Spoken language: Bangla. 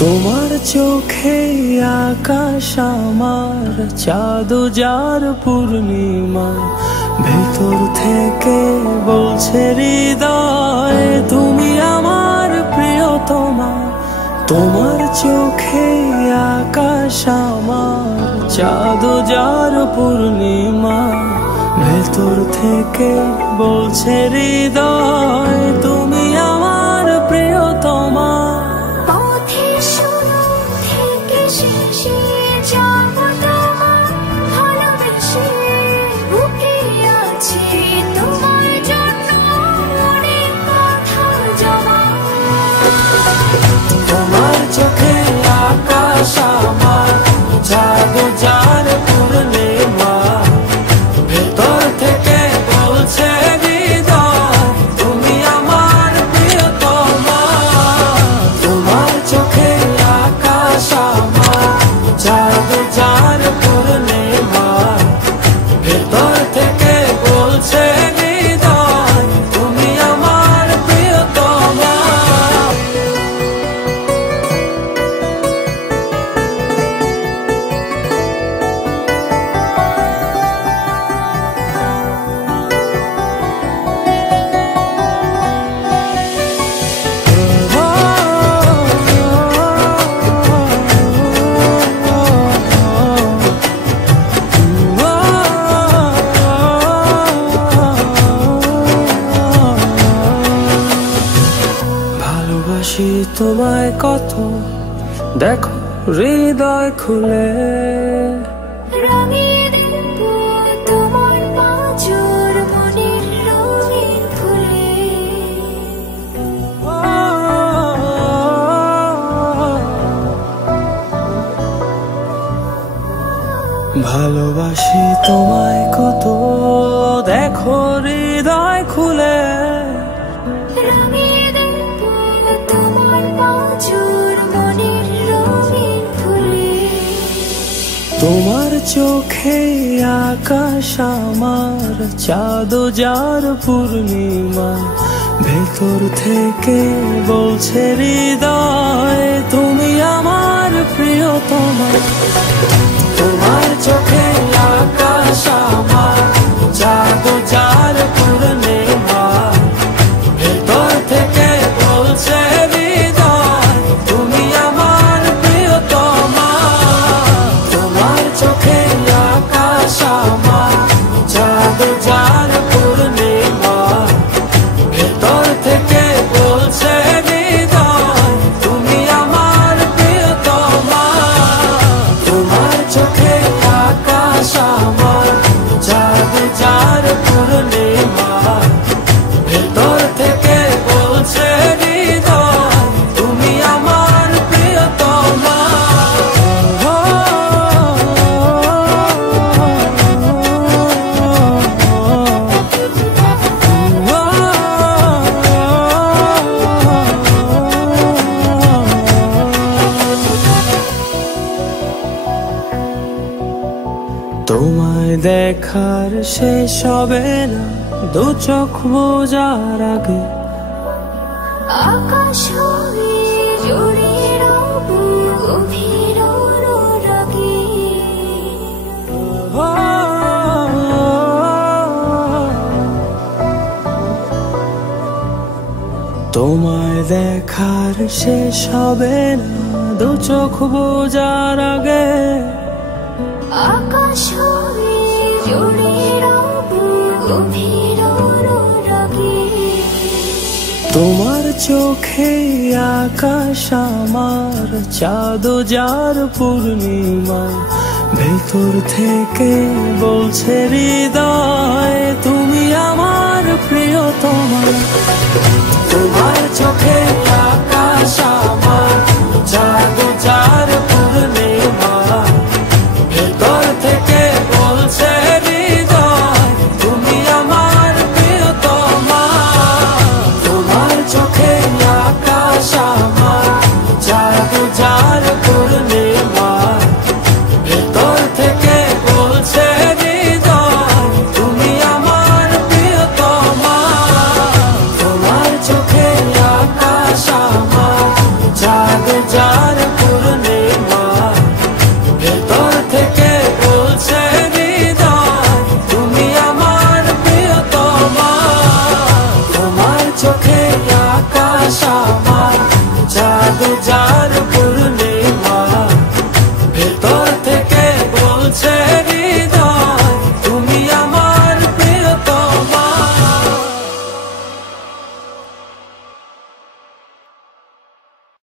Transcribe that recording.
তোমার চোখে আকাশ আমার চাঁদ যার পূর্ণিমা, ভেতর থেকে বলছে হৃদয় তুমি আমার প্রিয়তমা। তোমার চোখে আকাশ আমার চাঁদ যার পূর্ণিমা, ভেতর থেকে বলছে হৃদয় তুমি আমার প্রিয়তমা। তোমার চোখে আকাশ আমার চাঁদ যার পূর্ণিমা, ভেতর থেকে বলছে হৃদয় তুমি আমার প্রিয়তমা। তোমার চোখে আকাশ আমার চাঁদ যার পূর্ণিমা, ভেতর থেকে বলছে হৃদয় তুমি আমার প্রিয়তমা। ভালোবাসি তোমায় কত, দেখো হৃদয় খুলে। তোমার পাঁজর মনের রঙিন ফুলে। ভালোবাসি তোমায় কত, দেখো হৃদয় খুলে। তোমার চোখে আকাশ আমার চাঁদ যার পূর্ণিমা, ভেতর থেকে বলছে হৃদয় তুমি আমার প্রিয়তমা। তোমার চোখে আকাশ আমার চাঁদ যার পূর্ণিমা, ভেতর থেকে বলছে হৃদয় তুমি আমার প্রিয়তমা। তোমার চোখে আকাশ আমার চাঁদ যার পূর্ণিমা, ভেতর থেকে বলছে হৃদয় তুমি আমার প্রিয়তমা। তোমার চোখে আকাশ আমার চাঁদ যার পূর্ণিমা, ভেতর থেকে বলছে হৃদয় তুমি আমার প্রিয়তমা। তোমায় দেখার শেষ হবে না দু চোখ বোঝার আগে। আকাশ হয়ে জুড়ে রব গভীর অনুরাগে। তোমায় দেখার শেষ হবে না দু চোখ বোঝার আগে। আকাশ হয়ে জুড়ে রব গভীর অনুরাগে। তোমার চোখে আকাশ আমার চাঁদ যার পূর্ণিমা, ভেতর থেকে বলছে হৃদয় তুমি আমার প্রিয়তমা। তোমার চোখে আকাশ আমার চাঁদ যার পূর্ণিমা, আকাশ আমার